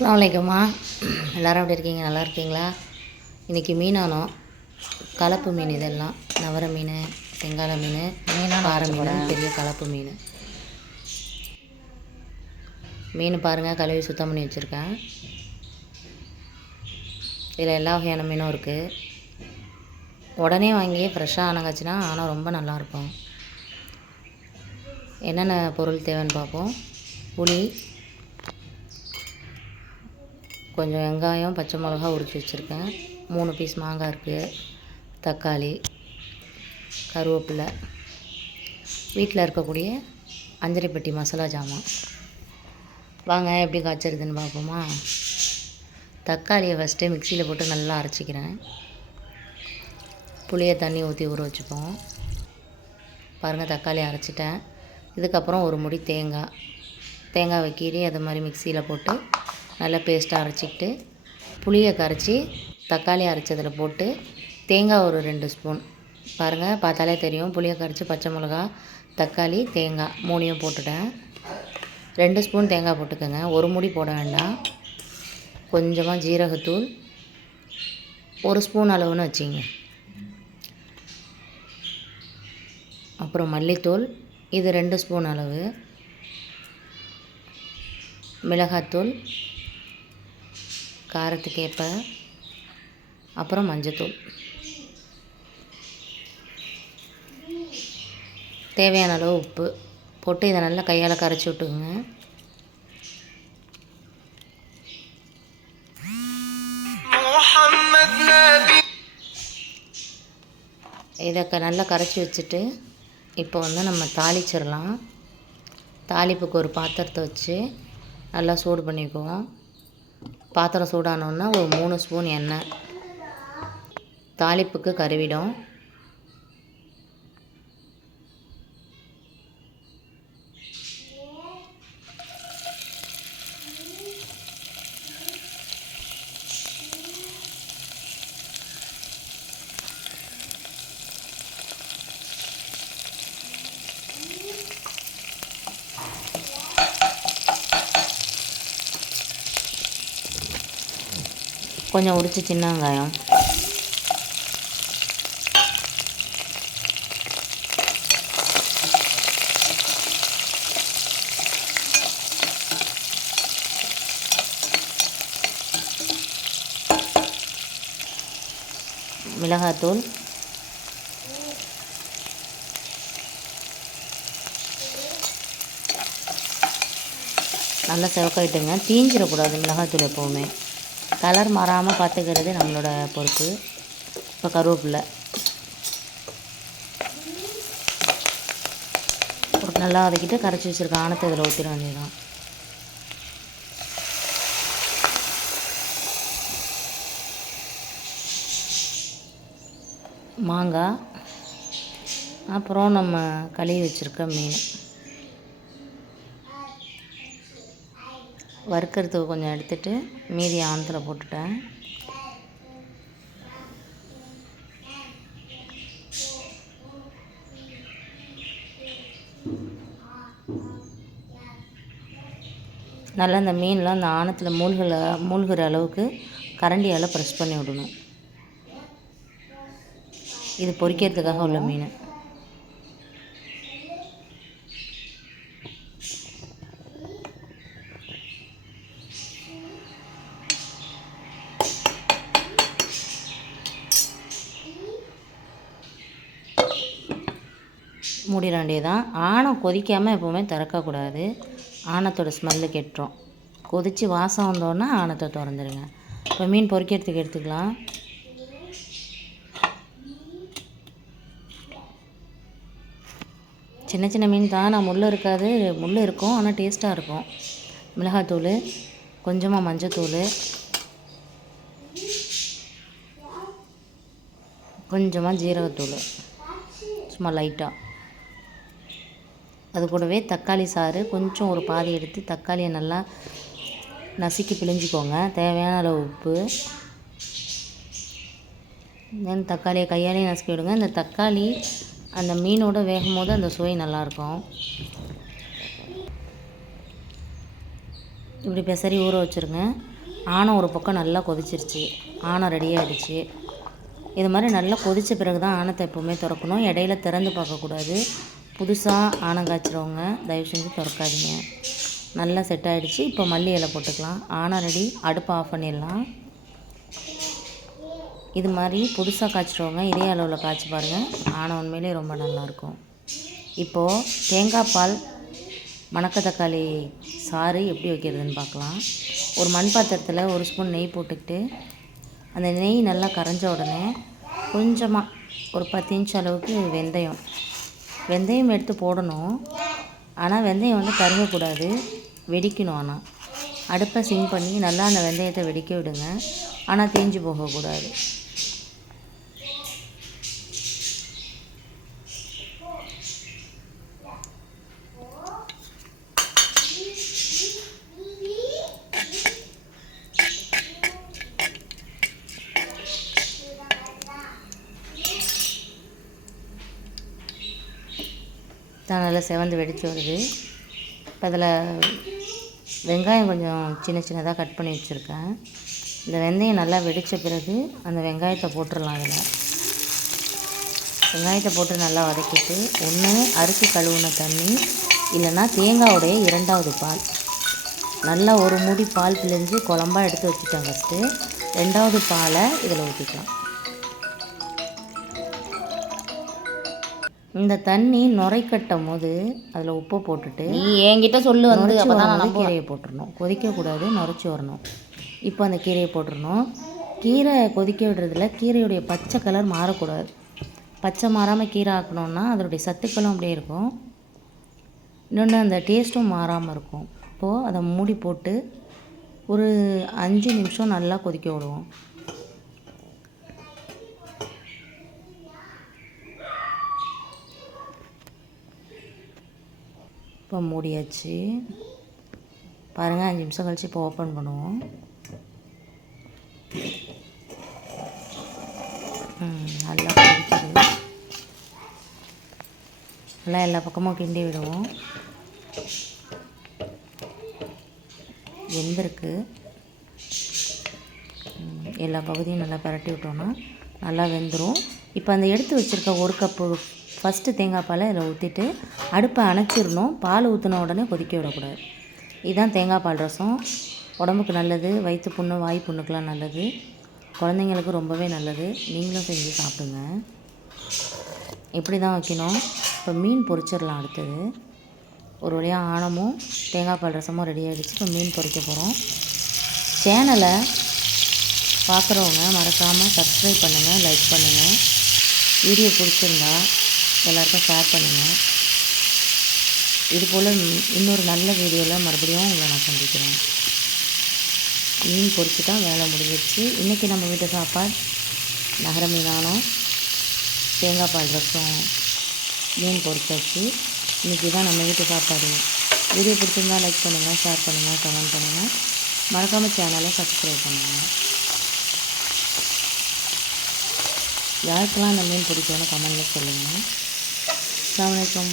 அஸ்ஸலாமு அலைக்கும்மா. எல்லோரும் எப்படி இருக்கீங்க? நல்லா இருக்கீங்களா? இன்றைக்கி மீனானோம். கலப்பு மீன் இதெல்லாம் நவர மீன், செங்கால மீன், பாறை மீன், பெரிய கலப்பு மீன். மீன் பாருங்கள், கழுவி சுத்தம் பண்ணி வச்சுருக்கேன். இதில் எல்லா வகையான மீனும் இருக்குது. உடனே வாங்கி ஃப்ரெஷ்ஷாக ஆனங்காச்சுன்னா ஆனால் ரொம்ப நல்லாயிருக்கும். என்னென்ன பொருள் தேவைன்னு பார்ப்போம். புளி, கொஞ்சம் வெங்காயம், பச்சை மிளகா உரித்து வச்சுருக்கேன். 3 பீஸ் மாங்காய் இருக்குது. தக்காளி, கருவேப்பிலை, வீட்டில் இருக்கக்கூடிய அஞ்சரைப்பட்டி மசாலா ஜாமான். வாங்க எப்படி காய்ச்சறதுன்னு பார்ப்போமா. தக்காளியை ஃபஸ்ட்டு மிக்சியில் போட்டு நல்லா அரைச்சிக்கிறேன். புளியை தண்ணி ஊற்றி ஊற வச்சுப்போம். பாருங்கள், தக்காளி அரைச்சிட்டேன். இதுக்கப்புறம் ஒரு முடி தேங்காய் கீறி அது மாதிரி மிக்சியில் போட்டு நல்லா பேஸ்ட்டாக அரைச்சிக்கிட்டு, புளியை கரைச்சி தக்காளி அரைச்சதில் போட்டு தேங்காய் ஒரு 2 ஸ்பூன், பாருங்கள் பார்த்தாலே தெரியும். புளியை கரைச்சி பச்சை மிளகா, தக்காளி, தேங்காய் 3ஐயும் போட்டுட்டேன். 2 ஸ்பூன் தேங்காய் போட்டுக்கோங்க, ஒரு முடி போட வேண்டாம். கொஞ்சமாக ஜீரகத்தூள் 1 ஸ்பூன் அளவுன்னு வச்சிங்க. அப்புறம் மல்லித்தூள் இது 2 ஸ்பூன் அளவு. மிளகாத்தூள் காரத்துக்கேற்ப. அப்புறம் மஞ்சத்தூள், தேவையான அளவு உப்பு போட்டு இதை நல்லா கையால் கரைச்சி விட்டுக்குங்க. இதை நல்லா கரைச்சி வச்சுட்டு இப்போ நம்ம தாளிச்சிடலாம். தாளிப்புக்கு ஒரு பாத்திரத்தை வச்சு நல்லா சூடு பண்ணிக்குவோம். பாத்திரம் சூடானோன்னா ஒரு 3 ஸ்பூன் எண்ணெய், தாளிப்புக்கு கருவிடும். கொஞ்சம் உரித்து சின்ன வெங்காயம், மிளகாத்தூள், நல்லா செவக்காயிட்டுங்க. தீஞ்சிடக்கூடாது மிளகாத்தூள் எப்போவுமே. கலர் மாறாமல் பார்த்துக்கிறது நம்மளோட பொறுப்பு. இப்போ கருவேப்பிலை போட்டு நல்லா வதக்கிட்டு கரைச்சி வச்சுருக்க ஆணத்தை இதில் ஊற்றிட வேண்டியதான். மாங்காய், அப்புறம் நம்ம கழுவி வச்சுருக்க மீன் வறுக்கிறதுக்கு கொஞ்சம் எடுத்துகிட்டு மீதி ஆணத்தில் போட்டுட்டேன். நல்லா இந்த மீன்லாம் அந்த ஆணத்தில் மூழ்கிற அளவுக்கு கரண்டியால் ப்ரெஸ் பண்ணி விடணும். இது பொரிக்கிறதுக்காக உள்ள மீன். மூடிட வேண்டியதான். ஆணம் கொதிக்காமல் எப்போவுமே திறக்கக்கூடாது. ஆணத்தோட ஸ்மெல்லு கெட்டுரும். கொதித்து வாசம் வந்தோன்னா ஆணத்தை திறந்துடுங்க. இப்போ மீன் பொரிக்கிறதுக்கு எடுத்துக்கலாம். சின்ன சின்ன மீன் தான், நான் முள் இருக்காது, முள் இருக்கும் ஆனால் டேஸ்ட்டாக இருக்கும். மிளகாத்தூள், கொஞ்சமாக மஞ்சத்தூள், கொஞ்சமாக ஜீரகத்தூள், சும்மா லைட்டாக. அது கூடவே தக்காளி சாறு கொஞ்சம் ஒரு பாதி எடுத்து தக்காளியை நல்லா நசுக்கி பிழிஞ்சிக்கோங்க. தேவையான அளவு உப்பு. தென் தக்காளியை கையாலேயே நசுக்கி விடுங்க. இந்த தக்காளி அந்த மீனோடு வேகும் போது அந்த சுவை நல்லாயிருக்கும். இப்படி பெசரி ஊற வச்சுருங்க. ஆணம் ஒரு பக்கம் நல்லா கொதிச்சிருச்சு, ஆணம் ரெடியாகிடுச்சு. இது மாதிரி நல்லா கொதித்த பிறகு தான் ஆணத்தை எப்போவுமே திறக்கணும். இடையில திறந்து பார்க்கக்கூடாது. புதுசாக ஆணம் காய்ச்சிறவங்க தயவு செஞ்சு திறக்காதீங்க. நல்லா செட் ஆகிடுச்சு. இப்போ மல்லி இலை போட்டுக்கலாம். ஆணம் ரெடி. அடுப்பை ஆஃப் பண்ணிடலாம். இது மாதிரி புதுசாக காய்ச்சிறவங்க இதே அளவில் காய்ச்சி பாருங்கள். ஆணம் உண்மையிலே ரொம்ப நல்லாயிருக்கும். இப்போது தேங்காய் பால் மணக்க தக்காளி சாறு எப்படி வைக்கிறதுன்னு பார்க்கலாம். ஒரு மண் பாத்திரத்தில் 1 ஸ்பூன் நெய் போட்டுக்கிட்டு அந்த நெய் நல்லா கரைஞ்ச உடனே கொஞ்சமாக ஒரு 10 இன்ச் அளவுக்கு வெந்தயம் எடுத்து போடணும். ஆனால் வெந்தயம் கருகக்கூடாது, வெடிக்கணும். ஆனால் அடுப்பை சிம் பண்ணி நல்லா அந்த வெந்தயத்தை வெடிக்க விடுங்க. ஆனால் தீஞ்சு போகக்கூடாது. நல்லா செவந்து வெடித்து வருது. இப்போ அதில் வெங்காயம் கொஞ்சம் சின்ன சின்னதாக கட் பண்ணி வச்சுருக்கேன். இந்த வெந்தயம் நல்லா வெடித்த பிறகு அந்த வெங்காயத்தை போட்டுடலாம். அதில் வெங்காயத்தை போட்டு நல்லா வதக்கிட்டு ஒன்று அரிசி கழுவுன தண்ணி, இல்லைன்னா தேங்காயோடைய 2வது பால். நல்லா ஒரு மூடி பால் பிழிஞ்சு குழம்பா எடுத்து வச்சுட்டேன். ஃபஸ்ட்டு 2வது பாலை இதில் ஊற்றிக்கலாம். இந்த தண்ணி நுரை கட்டும் போது அதில் உப்பு போட்டுட்டு நீ என்கிட்ட சொல்லு கீரையை போட்டுடணும். கொதிக்கக்கூடாது, நுரைச்சி வரணும். இப்போ அந்த கீரையை போட்டுடணும். கீரை கொதிக்க விடுறதுல கீரையுடைய பச்சை கலர் மாறக்கூடாது. பச்சை மாறாமல் கீரை ஆக்கணுன்னா அதனுடைய சத்துக்களும் அப்படியே இருக்கும், இன்னொன்று அந்த டேஸ்ட்டும் மாறாமல் இருக்கும். இப்போது அதை மூடி போட்டு ஒரு 5 நிமிஷம் நல்லா கொதிக்க விடுவோம். இப்போ மூடியாச்சு. பாருங்கள், 5 நிமிஷம் கழித்து இப்போ ஓப்பன் பண்ணுவோம். நல்லா கொதிக்குது. நல்லா எல்லா பக்கமும் கிண்டி விடுவோம். வெந்திருக்கு. எல்லா பகுதியும் நல்லா பரட்டி விட்டோன்னா நல்லா வெந்துடும். இப்போ அந்த எடுத்து வச்சுருக்க 1 கப்பு ஃபஸ்ட்டு தேங்காய் பாலை இதில் ஊற்றிட்டு அடுப்பை அணைச்சிடணும். பால் ஊற்றின உடனே கொதிக்க விடக்கூடாது. இதுதான் தேங்காய் பால் ரசம். உடம்புக்கு நல்லது, வயிற்று புண்ணு, வாய் புண்ணுக்கெலாம் நல்லது, குழந்தைங்களுக்கு ரொம்பவே நல்லது. நீங்களும் செஞ்சு சாப்பிடுங்க. இப்படி தான் வைக்கணும். இப்போ மீன் பொரிச்சிடலாம். அடுத்தது ஒரு வழியாக ஆணமும் தேங்காய் பால் ரசமும் ரெடி ஆகிடுச்சு. இப்போ மீன் பொரிக்க போகிறோம். சேனலை பார்க்குறவங்க மறக்காமல் சப்ஸ்கிரைப் பண்ணுங்கள், லைக் பண்ணுங்கள். வீடியோ பிடிச்சிருந்தா எல்லாருக்கும் ஷேர் பண்ணுங்கள். இதுபோல் இன்னொரு நல்ல வீடியோவில் மறுபடியும் உங்களை நான் சந்திக்கிறேன். மீன் பொரிச்சு தான் வேலை முடிஞ்சிடுச்சு. இன்றைக்கி நம்ம வீட்டு சாப்பாடு நகர மீனானம், தேங்காய் பால் ரசம், மீன் பொரிச்சாச்சு. இன்றைக்கி தான் நம்ம வீட்டு சாப்பாடு. வீடியோ பிடிச்சிருந்தா லைக் பண்ணுங்கள், ஷேர் பண்ணுங்கள், கமெண்ட் பண்ணுங்கள். மறக்காமல் சேனலை சப்ஸ்கிரைப் பண்ணுங்கள். யாருக்கெல்லாம் இந்த மீன் பிடிக்கும்னு கமெண்ட்டில் சொல்லுங்கள். அஸ்ஸலாமு அலைக்கும்.